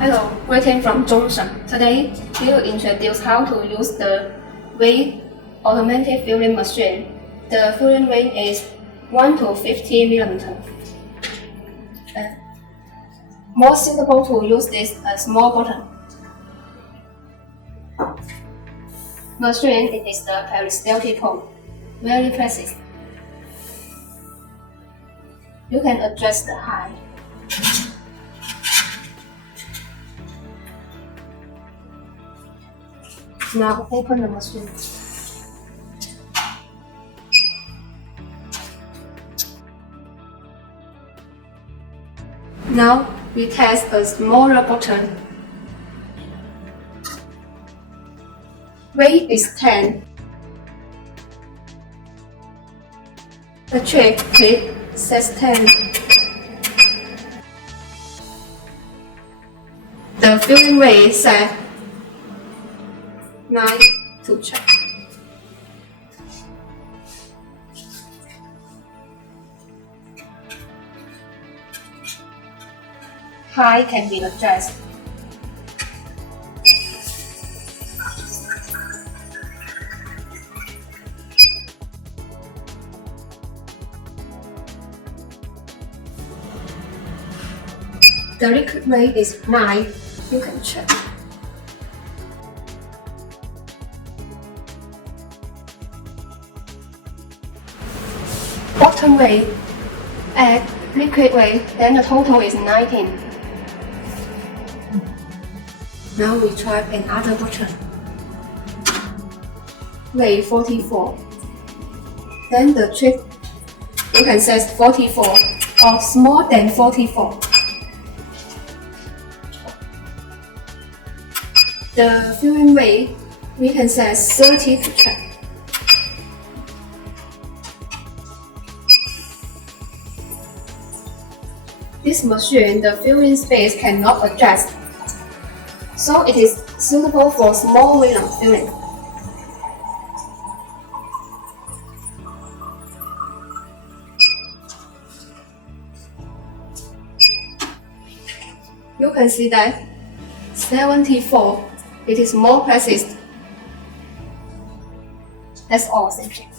Hello, greeting from Zhongshan. Today, we will introduce how to use the weight automatic filling machine. The filling weight is 1 to 50 millimeters. More suitable to use is a small button. Machine is the peristaltic pole, very precise. You can adjust the height. Now open the machine. Now we test a smaller button. Weight is 10. The trick fit says 10. The filling weight set 9 to check. Height can be adjusted. The liquid weight is 9. You can check. Bottom weight, add liquid weight, then the total is 19. Now we try another button. Weight 44. Then the trick, you can set 44 or more than 44. The filling weight, we can set 30 to check. This machine, the filling space cannot adjust, so it is suitable for small volume filling. You can see that 74, it is more precise. That's all, thank you.